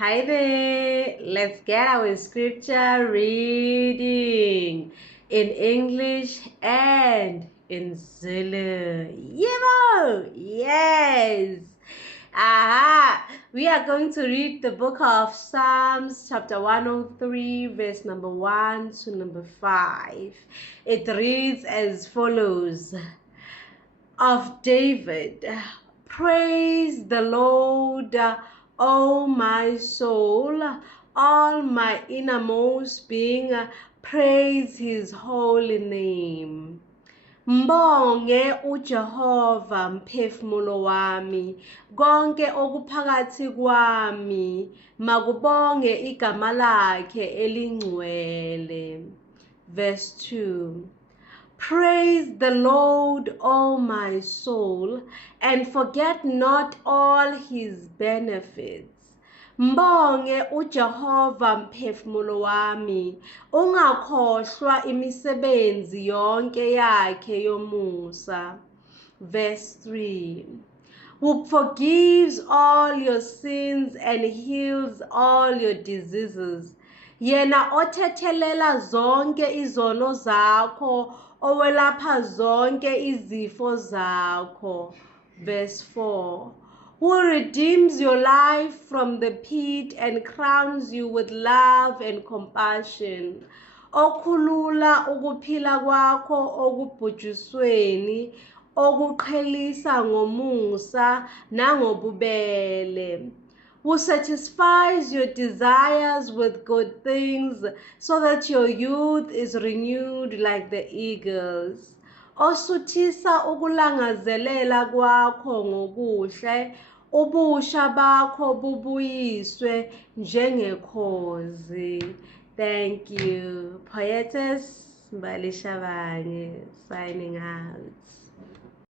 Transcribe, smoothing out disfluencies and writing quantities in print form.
Hi there, let's get our scripture reading in English and in Zulu. Yebo! Yes! Aha! We are going to read the book of Psalms, chapter 103, verse number 1 to number 5. It reads as follows. Of David. Praise the Lord, O my soul, all my innermost being, praise his holy name. Mbonge uJehova mphefumulo wami, konke okuphakathi kwami, makubonge igama lakhe elingcwele. Verse 2. Praise the Lord, O my soul, and forget not all his benefits. Mbonge uJehova mphefumulo wami, ungakhohlwa imisebenzi yonke yakhe yomusa. Verse 3. Who forgives all your sins and heals all your diseases. Yena othethelela zonke izono zakho, owelapha zonke izifo zakho. Verse 4. Who redeems your life from the pit and crowns you with love and compassion. Okhulula ukuphila kwakho okubhujisweni, okuqhelisa ngomusa nangobubele. Who satisfies your desires with good things, so that your youth is renewed like the eagles. Osuthisa ukulangazelela kwakho ngokuhle, ubusha bakho bubuyiswe njengekhozi. Thank you. Poetess Mbali Shabanye, signing out.